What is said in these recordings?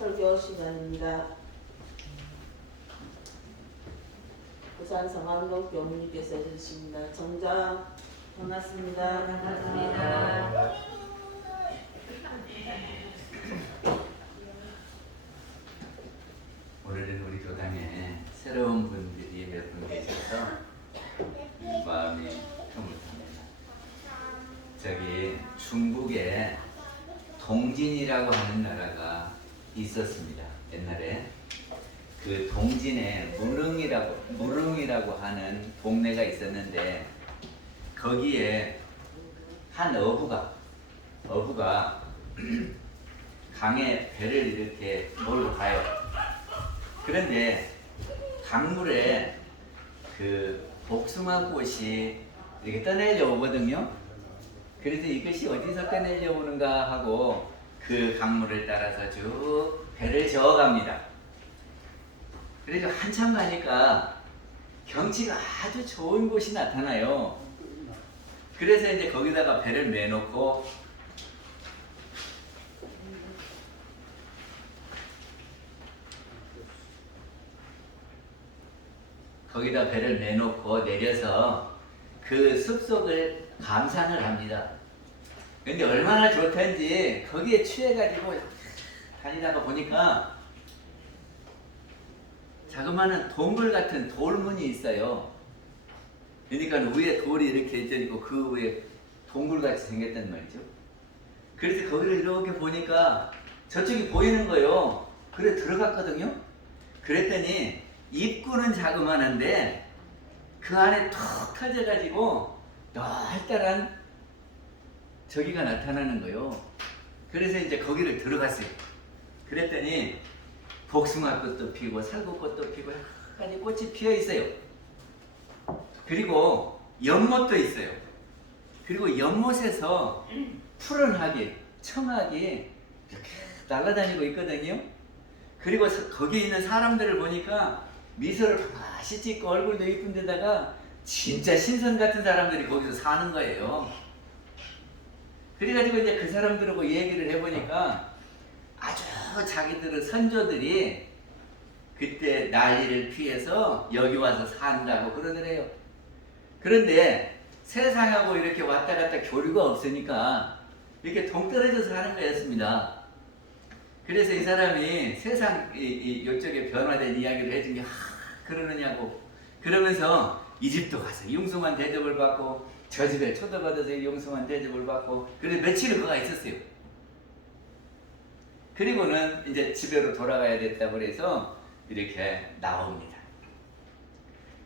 설교 시간입니다. 부산 성암동 교무님께서 해주십니다. 정장 반갑습니다. 반갑습니다. 오늘은 우리 교당에 새로운 분들이 몇 분 계셔서 마음이 흐뭇합니다. 저기 중국에 동진이라고 하는 나라가 있었습니다. 옛날에 그 동진에 무릉이라고 하는 동네가 있었는데 거기에 한 어부가 강에 배를 이렇게 몰고 가요. 그런데 강물에 그 복숭아꽃이 이렇게 떠내려오거든요. 그래서 이것이 어디서 떠내려오는가 하고 그 강물을 따라서 쭉 배를 저어갑니다. 그래서 한참 가니까 경치가 아주 좋은 곳이 나타나요. 그래서 이제 거기다가 배를 매놓고 내려서 그 숲속을 감상을 합니다. 근데 얼마나 좋던지 거기에 취해가지고 다니다가 보니까 자그마한 동굴 같은 돌문이 있어요. 그러니까 위에 돌이 이렇게 있고 그 위에 동굴같이 생겼단 말이죠. 그래서 거기를 이렇게 보니까 저쪽이 보이는 거예요. 그래 들어갔거든요. 그랬더니 입구는 자그마한데 그 안에 턱 터져가지고 넓다란 저기가 나타나는 거예요. 그래서 이제 거기를 들어갔어요. 그랬더니 복숭아꽃도 피고 살구꽃도 피고 여러 가지 꽃이 피어 있어요. 그리고 연못도 있어요. 그리고 연못에서 푸른 하기, 청하기 이렇게 날아다니고 있거든요. 그리고 거기에 있는 사람들을 보니까 미소를 맛이 짓고 얼굴도 이쁜 데다가 진짜 신선 같은 사람들이 거기서 사는 거예요. 그래가지고 이제 그 사람들하고 얘기를 해보니까 아주 자기들의 선조들이 그때 난리를 피해서 여기 와서 산다고 그러더래요. 그런데 세상하고 이렇게 왔다 갔다 교류가 없으니까 이렇게 동떨어져서 사는 거였습니다. 그래서 이 사람이 세상 이쪽에 변화된 이야기를 해준 게 그러느냐고 그러면서 이집트 가서 융숭한 대접을 받고 저 집에 초대받아서 융숭한 대접을 받고 그래서 며칠을 거기 있었어요. 그리고는 이제 집으로 돌아가야 됐다고 그래서 이렇게 나옵니다.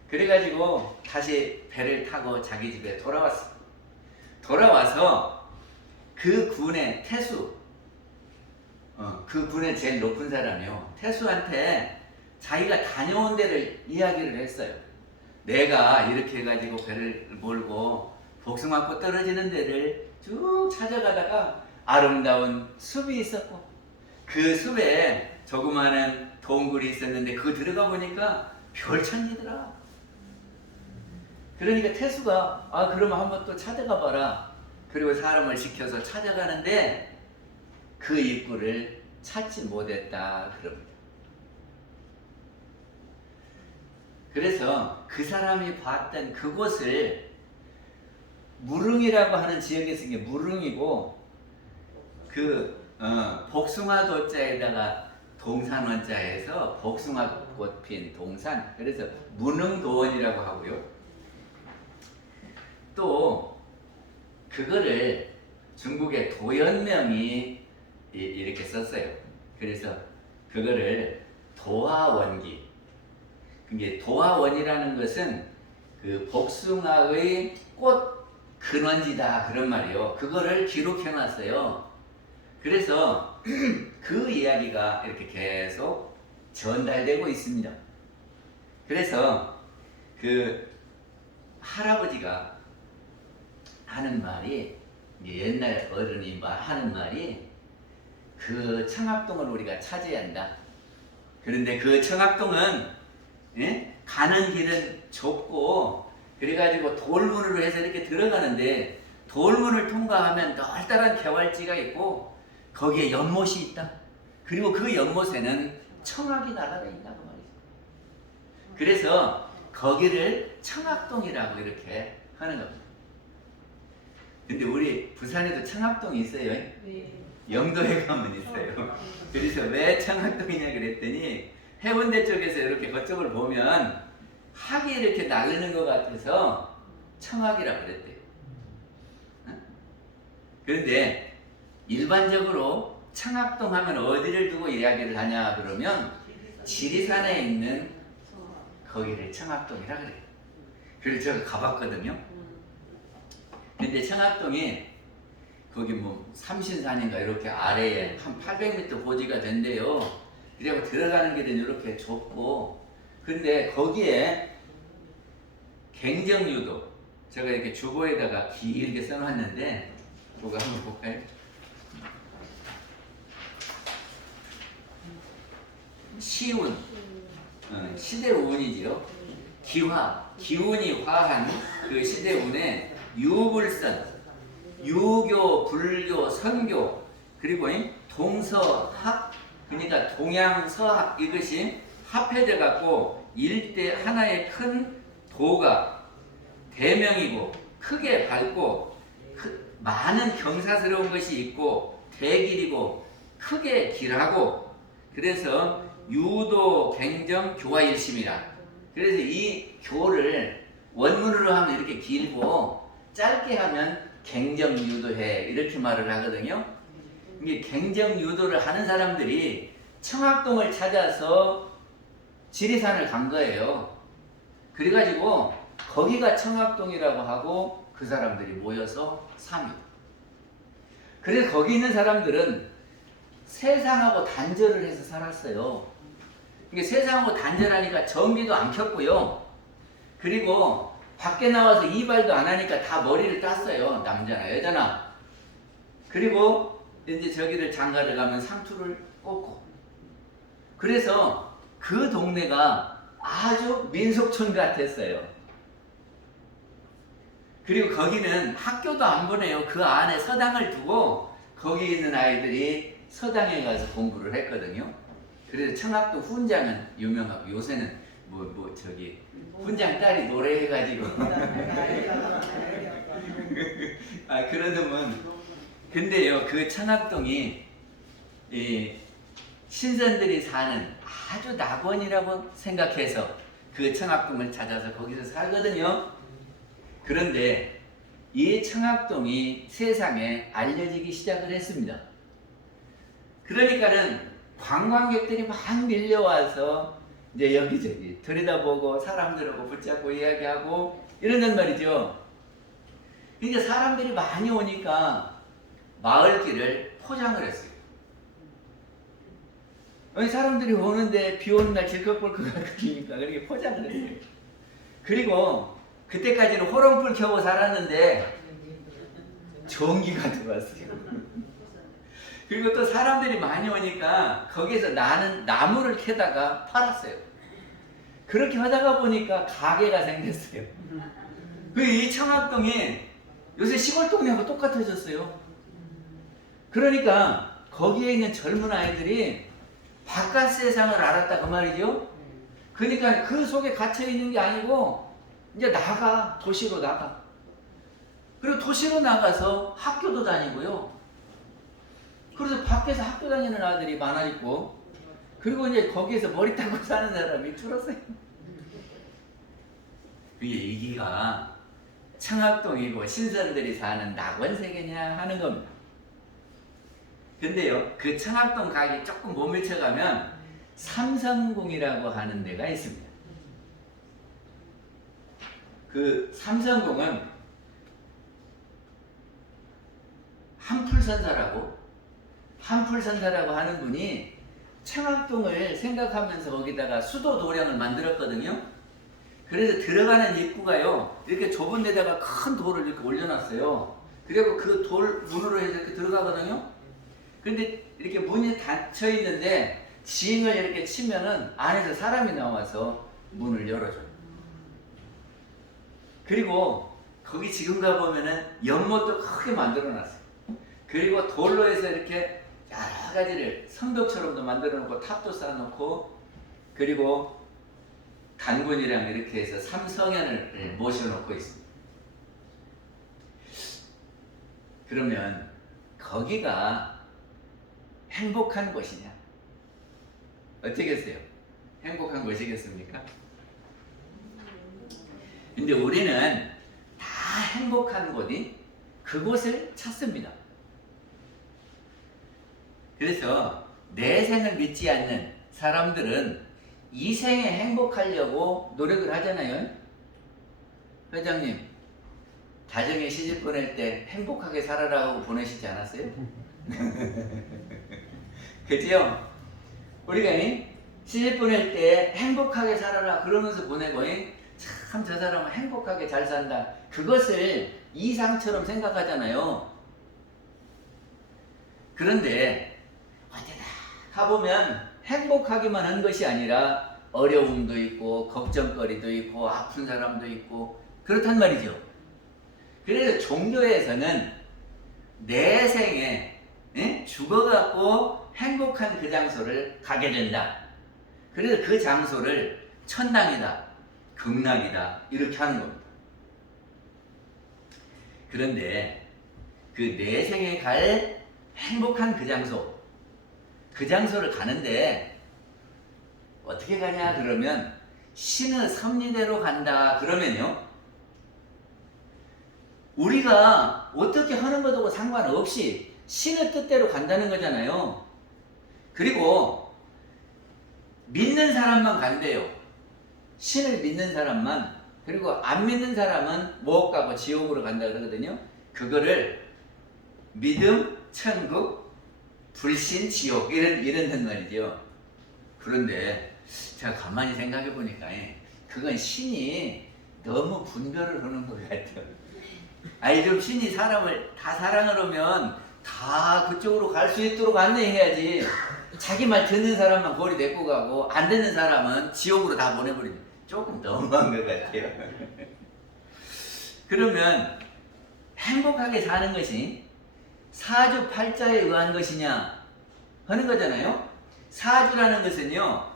그래가지고 다시 배를 타고 자기 집에 돌아왔어요. 돌아와서 그 군의 태수, 그 군의 제일 높은 사람이요. 태수한테 자기가 다녀온 데를 이야기를 했어요. 내가 이렇게 해가지고 배를 몰고 복숭아꽃 떨어지는 데를 쭉 찾아가다가 아름다운 숲이 있었고 그 숲에 조그마한 동굴이 있었는데 그 들어가 보니까 별천지더라. 그러니까 태수가 그러면 한번 또 찾아가 봐라. 그리고 사람을 시켜서 찾아가는데 그 입구를 찾지 못했다 그럽니다. 그래서 그 사람이 봤던 그곳을 무릉이라고 하는 지역에 쓴 게 무릉이고 그 복숭아 도자에다가 동산원자에서 복숭아꽃 핀 동산, 그래서 무릉도원이라고 하고요. 또 그거를 중국의 도연명이 이렇게 썼어요. 그래서 그거를 도화원기. 이게 도화원이라는 것은 그 복숭아의 꽃 근원지다 그런 말이에요. 그거를 기록해 놨어요. 그래서 그 이야기가 이렇게 계속 전달되고 있습니다. 그래서 그 할아버지가 하는 말이, 옛날 어른이 하는 말이, 그 청합동을 우리가 찾아야 한다. 그런데 그 청합동은 가는 길은 좁고 그래가지고 돌문으로 해서 이렇게 들어가는데 돌문을 통과하면 널따란 개활지가 있고 거기에 연못이 있다. 그리고 그 연못에는 청학이 날아다닌다고 말이죠. 그래서 거기를 청학동이라고 이렇게 하는 겁니다. 근데 우리 부산에도 청학동이 있어요. 영도에 가면 있어요. 그래서 왜 청학동이냐 그랬더니 해운대 쪽에서 이렇게 그쪽을 보면 학이 이렇게 날리는 것 같아서 청학이라고 그랬대요. 그런데 일반적으로 청학동 하면 어디를 두고 이야기를 하냐 그러면 지리산에 있는 거기를 청학동이라 그래요. 그래서 제가 가봤거든요. 근데 청학동이 거기 뭐 삼신산인가 이렇게 아래에 한 800m 고지가 된대요. 그리고 들어가는 길은 이렇게 좁고, 근데 거기에 갱정유도, 제가 이렇게 주보에다가 길게 써놨는데 그거 한번 볼까요? 시운, 시대운이지요. 기운이 화한 그 시대운에 유불선, 유교, 불교, 선교, 그리고 동서학, 그러니까 동양서학 이것이 합해져 갖고 일대 하나의 큰 도가 대명이고 크게 밝고 많은 경사스러운 것이 있고 대길이고 크게 길하고, 그래서 유도 갱정 교화일심이라. 그래서 이 교를 원문으로 하면 이렇게 길고 짧게 하면 갱정유도해 이렇게 말을 하거든요. 이게 갱정유도를 하는 사람들이 청학동을 찾아서 지리산을 간 거예요. 그래가지고 거기가 청학동이라고 하고 그 사람들이 모여서 삽니다. 그래서 거기 있는 사람들은 세상하고 단절을 해서 살았어요. 이게 세상하고 단절하니까 전기도 안 켰고요. 그리고 밖에 나와서 이발도 안 하니까 다 머리를 땄어요. 남자나 여자나. 그리고 이제 저기를 장가를 가면 상투를 꽂고. 그래서 그 동네가 아주 민속촌 같았어요. 그리고 거기는 학교도 안 보내요. 그 안에 서당을 두고 거기 있는 아이들이 서당에 가서 공부를 했거든요. 그래서 청학동 훈장은 유명하고, 요새는 저기 훈장 딸이 노래해가지고 그러더면, 근데요 그 청학동이 이 신선들이 사는 아주 낙원이라고 생각해서 그 청학동을 찾아서 거기서 살거든요. 그런데 이 청학동이 세상에 알려지기 시작을 했습니다. 그러니까는 관광객들이 막 밀려와서 이제 여기저기 들여다보고 사람들하고 붙잡고 이야기하고 이런단 말이죠. 그러니까 사람들이 많이 오니까 마을길을 포장을 했어요. 사람들이 오는데 비 오는 날 질컥벌컥 걸리니까 그렇게 포장을 했어요. 그리고 그때까지는 호롱불 켜고 살았는데 전기가 들어왔어요. 그리고 또 사람들이 많이 오니까 거기서 나는 나무를 캐다가 팔았어요. 그렇게 하다가 보니까 가게가 생겼어요. 이 청학동이 요새 시골 동네하고 똑같아졌어요. 그러니까 거기에 있는 젊은 아이들이 바깥 세상을 알았다 그 말이죠. 그러니까 그 속에 갇혀 있는 게 아니고 이제 나가, 도시로 나가. 그리고 도시로 나가서 학교도 다니고요. 그래서 밖에서 학교 다니는 아들이 많아지고, 그리고 이제 거기에서 머리 타고 사는 사람이 줄었어요. 그게 여기가 청학동이고 신선들이 사는 낙원세계냐 하는 겁니다. 근데요, 그 청학동 가게 조금 못 미쳐가면 삼성궁이라고 하는 데가 있습니다. 그 삼성궁은 한풀선사라고 하는 분이 청학동을 생각하면서 거기다가 수도 도량을 만들었거든요. 그래서 들어가는 입구가요, 이렇게 좁은 데다가 큰 돌을 이렇게 올려놨어요. 그리고 그 돌 문으로 해서 이렇게 들어가거든요. 근데 이렇게 문이 닫혀 있는데 징을 이렇게 치면은 안에서 사람이 나와서 문을 열어줘요. 그리고 거기 지금 가보면은 연못도 크게 만들어 놨어요. 그리고 돌로 해서 이렇게 여러 가지를 성벽처럼도 만들어 놓고 탑도 쌓아놓고 그리고 단군이랑 이렇게 해서 삼성현을 모셔놓고 있습니다. 그러면 거기가 행복한 곳이냐? 어쩌겠어요? 행복한 곳이겠습니까? 근데 우리는 다 행복한 곳이 그곳을 찾습니다. 그래서 내 생을 믿지 않는 사람들은 이 생에 행복하려고 노력을 하잖아요. 회장님, 다정히 시집 보낼 때 행복하게 살아라고 보내시지 않았어요? 그죠? 우리가 시집 보낼 때 행복하게 살아라 그러면서 보내고 참 저 사람은 행복하게 잘 산다. 그것을 이상처럼 생각하잖아요. 그런데 어디나 가보면 행복하기만 한 것이 아니라 어려움도 있고 걱정거리도 있고 아픈 사람도 있고 그렇단 말이죠. 그래서 종교에서는 내 생에 죽어갖고 행복한 그 장소를 가게 된다. 그래서 그 장소를 천당이다, 극락이다 이렇게 하는 겁니다. 그런데 그 내 생에 갈 행복한 그 장소를 가는데 어떻게 가냐 그러면 신의 섭리대로 간다 그러면요, 우리가 어떻게 하는 것하고 상관없이 신의 뜻대로 간다는 거잖아요. 그리고 믿는 사람만 간대요. 신을 믿는 사람만. 그리고 안 믿는 사람은 못 가고 지옥으로 간다 그러거든요. 그거를 믿음, 천국, 불신, 지옥 이런 말이죠. 그런데 제가 가만히 생각해 보니까 그건 신이 너무 분별을 하는 것 같아요. 아니 좀 신이 사람을 다 사랑하려면 다 그쪽으로 갈 수 있도록 안내해야지. 자기 말 듣는 사람만 거리 데리고 가고 안 듣는 사람은 지옥으로 다 보내버리면 조금 너무한 것 같아요. 그러면 행복하게 사는 것이 사주팔자에 의한 것이냐 하는 거잖아요. 사주라는 것은요,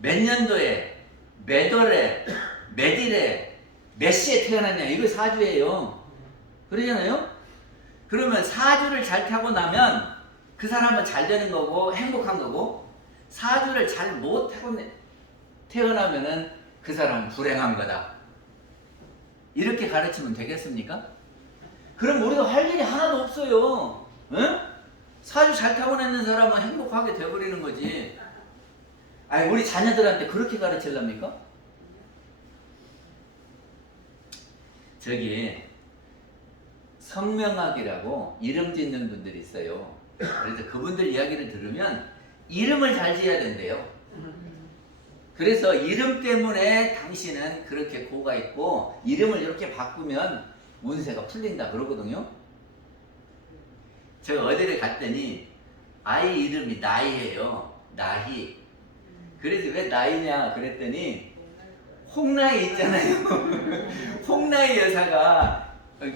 몇 년도에, 몇 월에, 몇 일에, 몇 시에 태어났냐 이거 사주예요. 그러잖아요. 그러면 사주를 잘 타고 나면 그 사람은 잘 되는 거고 행복한 거고, 사주를 잘 못 타고 태어나면은 그 사람은 불행한 거다. 이렇게 가르치면 되겠습니까? 그럼 우리가 할 일이 하나도 없어요. 응? 사주 잘 타고나는 사람은 행복하게 돼버리는 거지. 아니 우리 자녀들한테 그렇게 가르치려합니까? 저기 성명학이라고 이름 짓는 분들이 있어요. 그래서 그분들 이야기를 들으면 이름을 잘 지어야 된대요. 그래서 이름 때문에 당신은 그렇게 고가 있고 이름을 이렇게 바꾸면 운세가 풀린다 그러거든요. 제가 어디를 갔더니 아이 이름이 나이예요. 나희. 그래서 왜 나이냐 그랬더니 홍나이 있잖아요. 홍나이 여사가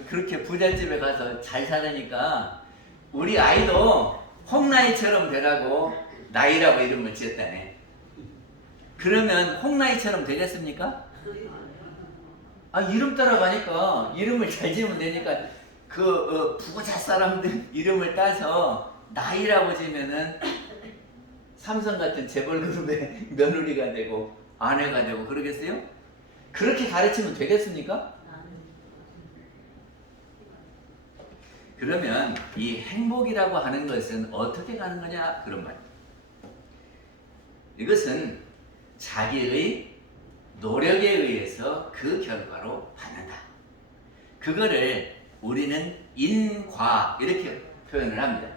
그렇게 부잣집에 가서 잘 살으니까 우리 아이도 홍나이처럼 되라고 나이라고 이름을 지었다네. 그러면 홍나이처럼 되겠습니까? 아, 이름 따라가니까 이름을 잘 지으면 되니까 부자 사람들 이름을 따서 나이라고 지면은 삼성 같은 재벌 그룹의 며느리가 되고 아내가 되고 그러겠어요? 그렇게 가르치면 되겠습니까? 그러면 이 행복이라고 하는 것은 어떻게 가는 거냐 그런 말. 이것은 자기의 노력에 의해서 그 결과로 받는다. 그거를 우리는 인과 이렇게 표현을 합니다.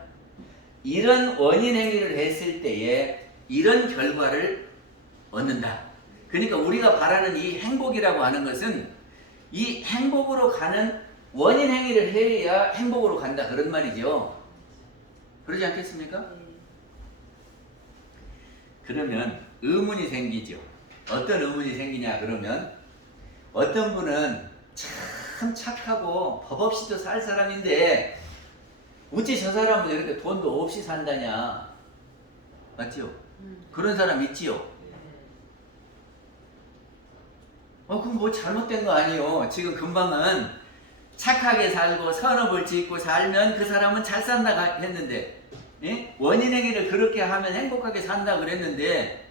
이런 원인 행위를 했을 때에 이런 결과를 얻는다. 그러니까 우리가 바라는 이 행복이라고 하는 것은 이 행복으로 가는 원인 행위를 해야 행복으로 간다 그런 말이죠. 그러지 않겠습니까? 그러면 의문이 생기죠. 어떤 의문이 생기냐 그러면 어떤 분은 참 착하고 법 없이도 살 사람인데 어찌 저 사람은 이렇게 돈도 없이 산다냐? 맞죠? 그런 사람 있지요? 그럼 뭐 잘못된 거 아니요. 지금 금방은 착하게 살고 선업을 짓고 살면 그 사람은 잘 산다 했는데, 예? 원인행위를 그렇게 하면 행복하게 산다 그랬는데,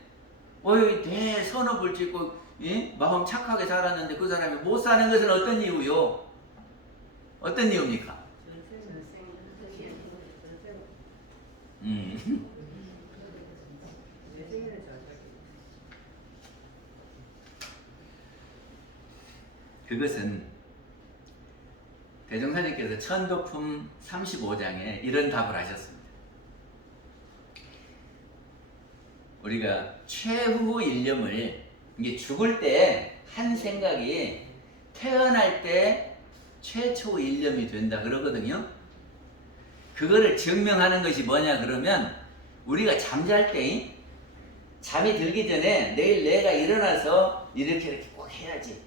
내 선업을 짓고, 예? 마음 착하게 살았는데 그 사람이 못 사는 것은 어떤 이유요? 어떤 이유입니까? 그것은 대종사님께서 천도품 35장에 이런 답을 하셨습니다. 우리가 최후 일념을, 이게 죽을 때 한 생각이 태어날 때 최초 일념이 된다 그러거든요. 그거를 증명하는 것이 뭐냐 그러면, 우리가 잠잘 때 잠이 들기 전에 내일 내가 일어나서 이렇게 꼭 해야지.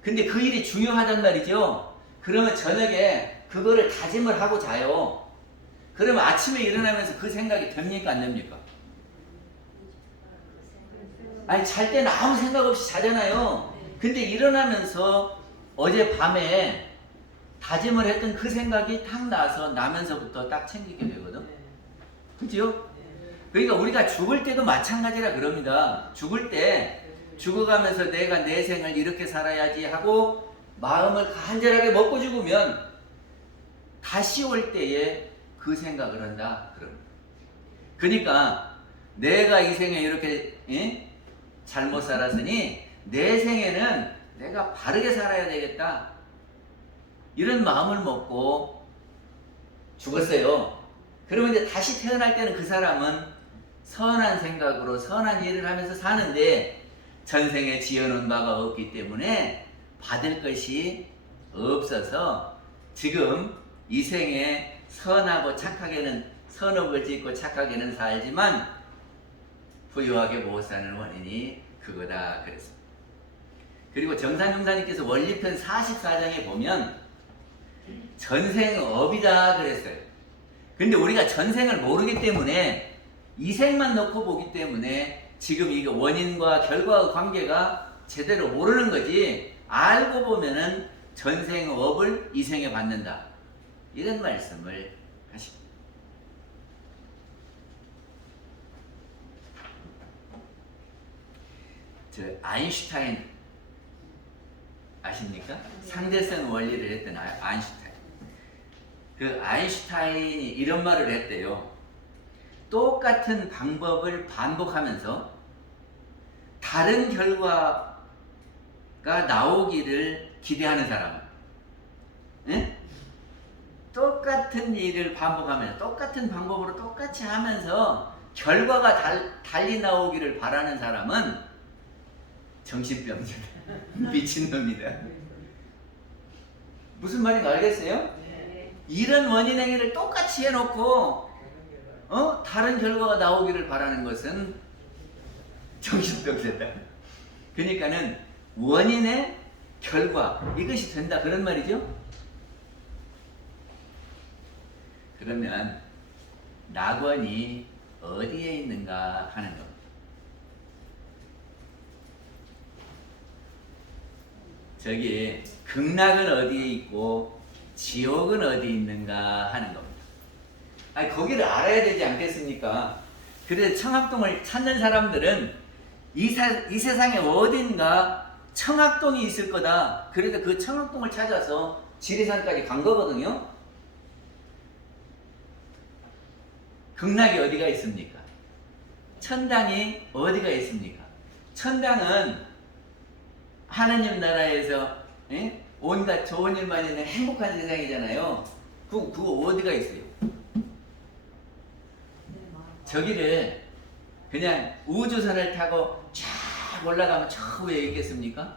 근데 그 일이 중요하단 말이죠. 그러면 저녁에 그거를 다짐을 하고 자요. 그러면 아침에 일어나면서 그 생각이 됩니까 안 됩니까? 아니, 잘 때는 아무 생각 없이 자잖아요. 근데 일어나면서 어젯밤에 다짐을 했던 그 생각이 탁 나면서부터 딱 챙기게 되거든. 그죠? 그러니까 우리가 죽을 때도 마찬가지라 그럽니다. 죽을 때 죽어가면서 내가 내 생을 이렇게 살아야지 하고 마음을 간절하게 먹고 죽으면 다시 올 때에 그 생각을 한다. 그러니까 내가 이 생에 이렇게 잘못 살았으니 내 생에는 내가 바르게 살아야 되겠다. 이런 마음을 먹고 죽었어요. 그러면 이제 다시 태어날 때는 그 사람은 선한 생각으로 선한 일을 하면서 사는데, 전생에 지어놓은 바가 없기 때문에 받을 것이 없어서 지금 이 생에 선하고 착하게는 선업을 짓고 착하게는 살지만 부유하게 못 사는 원인이 그거다 그랬습니다. 그리고 정산용사님께서 원리편 44장에 보면 전생업이다 그랬어요. 근데 우리가 전생을 모르기 때문에 이 생만 놓고 보기 때문에 지금 이거 원인과 결과의 관계가 제대로 모르는 거지, 알고 보면은 전생업을 이 생에 받는다, 이런 말씀을 하십니다. 저 아인슈타인 아십니까? 상대성 원리를 했던 아인슈타인. 그 아인슈타인이 이런 말을 했대요. 똑같은 방법을 반복하면서 다른 결과가 나오기를 기대하는 사람, 예? 똑같은 일을 반복하면서 똑같은 방법으로 똑같이 하면서 결과가 달리 나오기를 바라는 사람은 정신병자다. 미친놈이다. 무슨 말인지 알겠어요? 이런 원인행위를 똑같이 해놓고 다른 결과가 나오기를 바라는 것은 정신병자다. 그러니까는 원인의 결과, 이것이 된다 그런 말이죠. 그러면 낙원이 어디에 있는가 하는 겁니다. 저기 극락은 어디에 있고 지옥은 어디 있는가 하는 겁니다. 아니, 거기를 알아야 되지 않겠습니까? 그래서 청학동을 찾는 사람들은 이 세상에 어딘가 청학동이 있을 거다. 그래서 그 청학동을 찾아서 지리산까지 간 거거든요. 극락이 어디가 있습니까? 천당이 어디가 있습니까? 천당은 하나님 나라에서 온갖 좋은 일만 있는 행복한 세상이잖아요. 그거 어디가 있어요? 저기를 그냥 우주선을 타고 쫙 올라가면 저 위에 있겠습니까?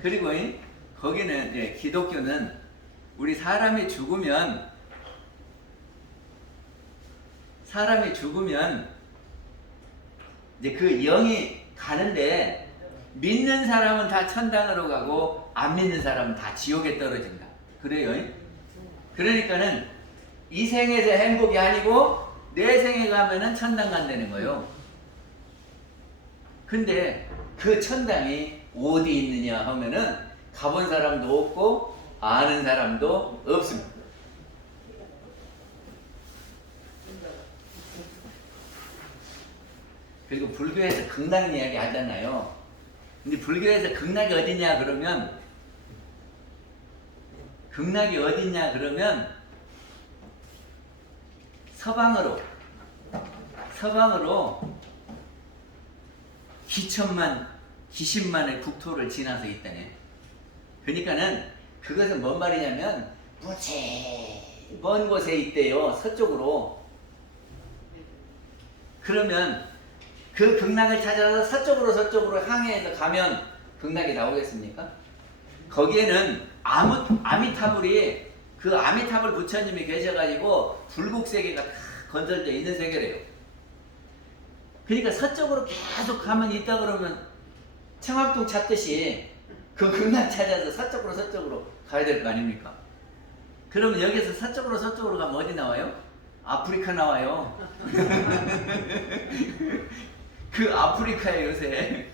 그리고 거기는 기독교는 우리 사람이 죽으면 이제 그 영이 가는데, 믿는 사람은 다 천당으로 가고 안 믿는 사람은 다 지옥에 떨어진다. 그래요. 그러니까는 이 생에서 행복이 아니고 내 생에 가면은 천당 간다는 거예요. 근데 그 천당이 어디 있느냐 하면은 가본 사람도 없고 아는 사람도 없습니다. 그리고 불교에서 극락 이야기 하잖아요. 근데 불교에서 극락이 어디냐 그러면 극락이 어디냐 그러면 서방으로 기천만의 국토를 지나서 있다네. 그러니까는 그것은 뭔 말이냐면 무지 먼 곳에 있대요. 서쪽으로. 그러면 그 극락을 찾아서 서쪽으로 항해해서 가면 극락이 나오겠습니까? 거기에는 아미타불이 그 아미타불 부처님이 계셔가지고 불국세계가 다 건설되어 있는 세계래요. 그러니까 서쪽으로 계속 가면 있다 그러면 청학동 찾듯이 그 극락 찾아서 서쪽으로 가야 될 거 아닙니까? 그러면 여기서 서쪽으로 가면 어디 나와요? 아프리카 나와요. 그 아프리카에 요새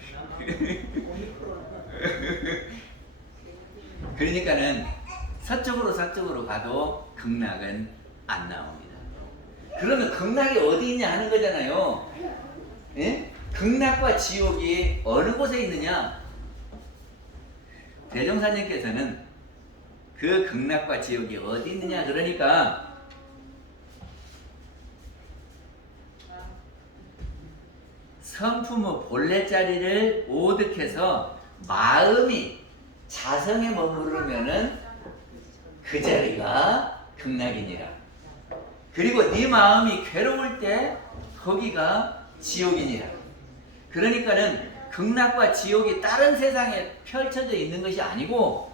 그러니까는 서쪽으로 가도 극락은 안 나옵니다. 그러면 극락이 어디 있냐 하는 거잖아요. 예? 극락과 지옥이 어느 곳에 있느냐? 대종사님께서는 그 극락과 지옥이 어디 있느냐 그러니까 성품의 본래 자리를 오득해서 마음이 자성에 머무르면은 그 자리가 극락이니라. 그리고 네 마음이 괴로울 때 거기가 지옥이니라. 그러니까는 극락과 지옥이 다른 세상에 펼쳐져 있는 것이 아니고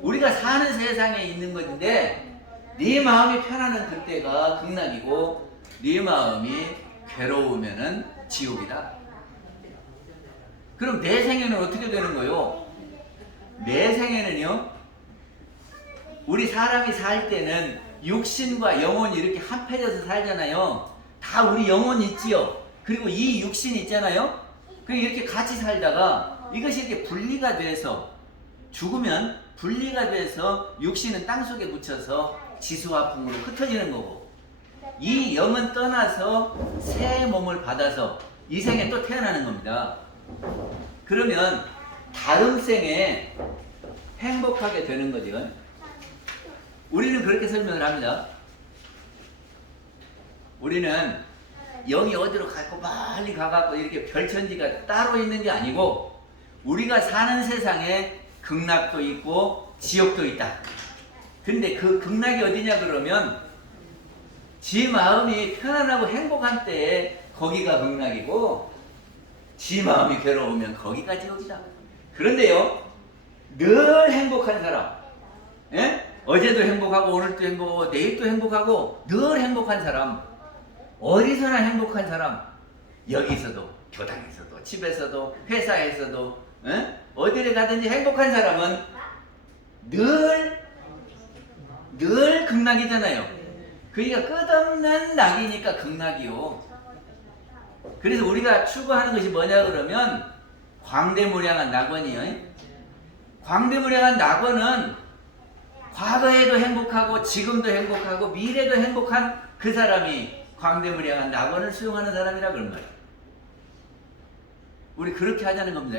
우리가 사는 세상에 있는 것인데 네 마음이 편안한 그때가 극락이고 네 마음이 괴로우면은 지옥이다. 그럼 내 생에는 어떻게 되는 거요? 내 생에는요, 우리 사람이 살 때는 육신과 영혼이 이렇게 합해져서 살잖아요. 다 우리 영혼이 있지요. 그리고 이 육신이 있잖아요. 이렇게 같이 살다가 이것이 이렇게 분리가 돼서 죽으면 분리가 돼서 육신은 땅속에 묻혀서 지수화풍으로 흩어지는 거고 이 영은 떠나서 새 몸을 받아서 이 생에 또 태어나는 겁니다. 그러면 다음 생에 행복하게 되는 거죠. 우리는 그렇게 설명을 합니다. 우리는 영이 어디로 가고 멀리 가갖고 이렇게 별천지가 따로 있는 게 아니고 우리가 사는 세상에 극락도 있고 지옥도 있다. 근데 그 극락이 어디냐 그러면 지 마음이 편안하고 행복한 때에 거기가 극락이고 지 마음이 괴로우면 거기가 지옥이다. 그런데요, 늘 행복한 사람, 예? 어제도 행복하고 오늘도 행복하고 내일도 행복하고 늘 행복한 사람, 어디서나 행복한 사람, 여기서도 교당에서도 집에서도 회사에서도 예? 어디를 가든지 행복한 사람은 늘 극락이잖아요. 그러니까 끝없는 낙이니까 극락이요. 그래서 우리가 추구하는 것이 뭐냐 그러면 광대무량한 낙원이요. 광대무량한 낙원은 과거에도 행복하고 지금도 행복하고 미래도 행복한 그 사람이 광대무량한 낙원을 수용하는 사람이라 그런 말이에요. 우리 그렇게 하자는 겁니다.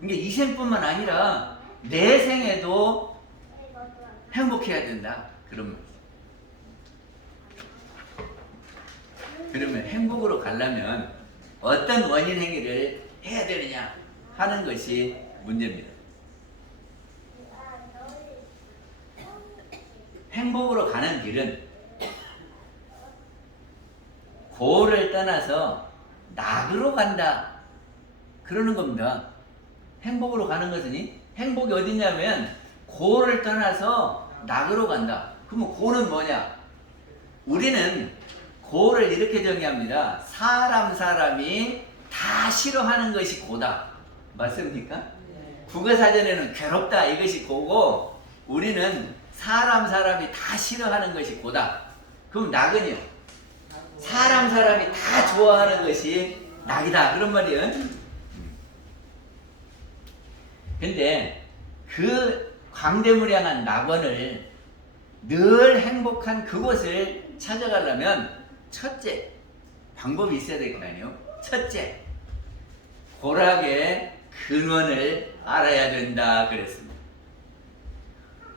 그러니까 이 생뿐만 아니라 내 생에도 행복해야 된다. 그런 말이에요. 그러면 행복으로 가려면 어떤 원인 행위를 해야 되느냐 하는 것이 문제입니다. 행복으로 가는 길은 고를 떠나서 낙으로 간다. 그러는 겁니다. 행복으로 가는 것은 행복이 어디냐면 고를 떠나서 낙으로 간다. 그러면 고는 뭐냐? 우리는 고를 이렇게 정의합니다. 사람이 다 싫어하는 것이 고다. 맞습니까? 국어사전에는 괴롭다 이것이 고고 우리는 사람이 다 싫어하는 것이 고다. 그럼 낙은요? 사람이 다 좋아하는 것이 낙이다. 그런 말이에요. 근데 그 광대무량한 낙원을 늘 행복한 그곳을 찾아가려면 첫째 방법이 있어야 되거든요. 첫째 고락의 근원을 알아야 된다 그랬습니다.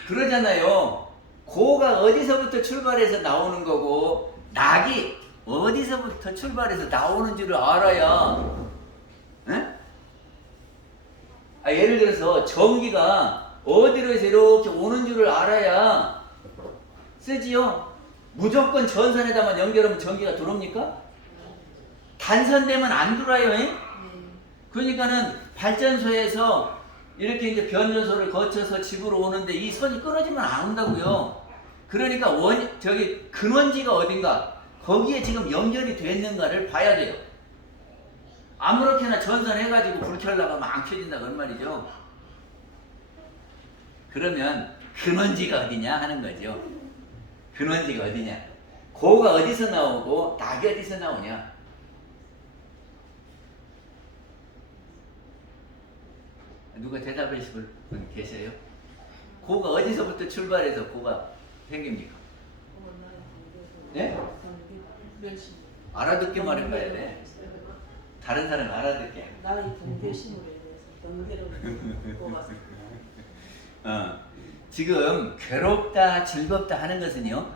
그러잖아요. 고가 어디서부터 출발해서 나오는 거고 낙이 어디서부터 출발해서 나오는 줄을 알아야, 에? 예를 들어서 전기가 어디로 해서 이렇게 오는 줄을 알아야 쓰지요. 무조건 전선에다만 연결하면 전기가 들어옵니까? 단선되면 안 들어와요. 그러니까는 발전소에서 이렇게 이제 변전소를 거쳐서 집으로 오는데 이 선이 끊어지면 안 온다고요. 그러니까 저기 근원지가 어딘가 거기에 지금 연결이 됐는가를 봐야 돼요. 아무렇게나 전선해가지고 불 켜려고 하면 안 켜진다 그런 말이죠. 그러면 근원지가 어디냐 하는 거죠. 근원지가 어디냐. 고가 어디서 나오고 낙이 어디서 나오냐. 누가 대답해 주실 분 계세요? 고가 어디서부터 출발해서 고가 생깁니까? 네? 알아듣게 말해봐야 돼. 다른 사람 알아듣게. 나의 경계심으로 인해서 경계를 뽑아서. 지금 괴롭다 즐겁다 하는 것은요.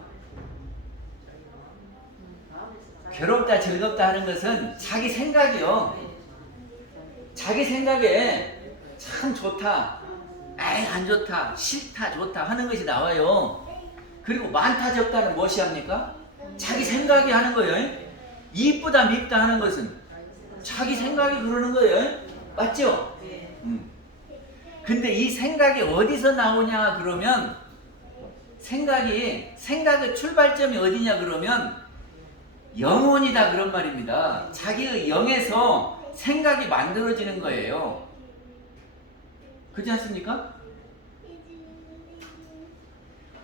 괴롭다 즐겁다 하는 것은 자기 생각이요. 자기 생각에 참 좋다, 에이 안 좋다, 싫다, 좋다 하는 것이 나와요. 그리고 많다 적다는 무엇이 합니까? 자기 생각이 하는 거예요. 이쁘다 밉다 하는 것은 자기 생각이 그러는 거예요. 맞죠? 근데 이 생각이 어디서 나오냐 그러면 생각의 출발점이 어디냐 그러면 영혼이다 그런 말입니다. 자기의 영에서 생각이 만들어지는 거예요. 그렇지 않습니까?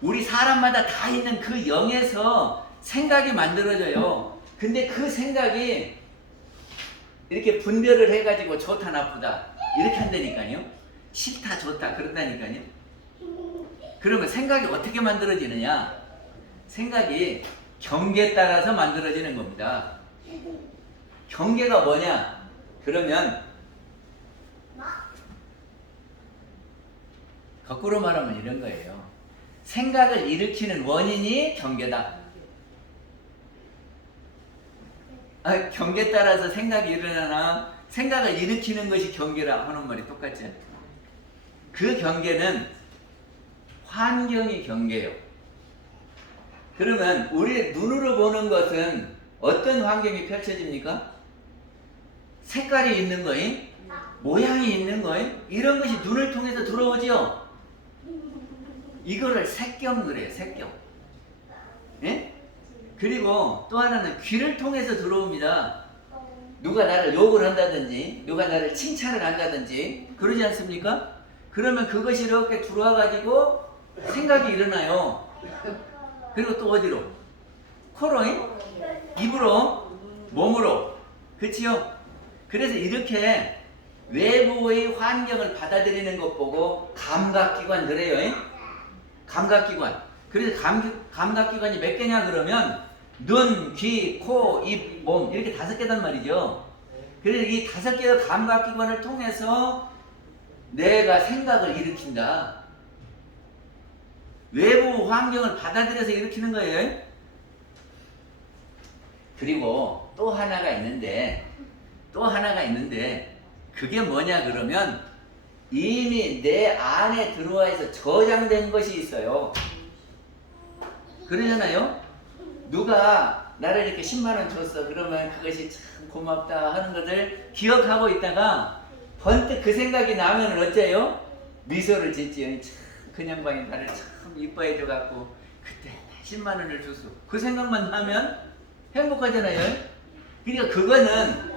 우리 사람마다 다 있는 그 영에서 생각이 만들어져요. 근데 그 생각이 이렇게 분별을 해가지고 좋다 나쁘다 이렇게 한다니까요. 싫다 좋다 그런다니까요. 그러면 생각이 어떻게 만들어지느냐. 생각이 경계에 따라서 만들어지는 겁니다. 경계가 뭐냐 그러면 거꾸로 말하면 이런 거예요. 생각을 일으키는 원인이 경계다. 경계에 따라서 생각이 일어나나 생각을 일으키는 것이 경계라 하는 말이 똑같지. 그 경계는 환경이 경계예요. 그러면 우리 눈으로 보는 것은 어떤 환경이 펼쳐집니까? 색깔이 있는 거임, 모양이 있는 거임, 이런 것이 눈을 통해서 들어오죠. 이거를 색경 그래요. 색경. 예? 그리고 또 하나는 귀를 통해서 들어옵니다. 누가 나를 욕을 한다든지 누가 나를 칭찬을 한다든지 그러지 않습니까? 그러면 그것이 이렇게 들어와 가지고 생각이 일어나요. 그리고 또 어디로? 코로, 입으로, 몸으로. 그치요? 그래서 이렇게 외부의 환경을 받아들이는 것 보고 감각기관 그래요. 감각기관. 그래서 감각기관이 몇 개냐 그러면 눈, 귀, 코, 입, 몸 이렇게 5개단 말이죠. 그래서 이 5개의 감각기관을 통해서 내가 생각을 일으킨다. 외부 환경을 받아들여서 일으키는 거예요. 그리고 또 하나가 있는데 그게 뭐냐 그러면 이미 내 안에 들어와서 저장된 것이 있어요. 그러잖아요. 누가 나를 이렇게 10만 원 줬어. 그러면 그것이 참 고맙다 하는 것을 기억하고 있다가 번뜩 그 생각이 나면 어째요? 미소를 짓지요. 참 그 양반이 나를 참 이뻐해 줘갖고 그때 10만 원을 줬어. 그 생각만 하면 행복하잖아요. 그러니까 그거는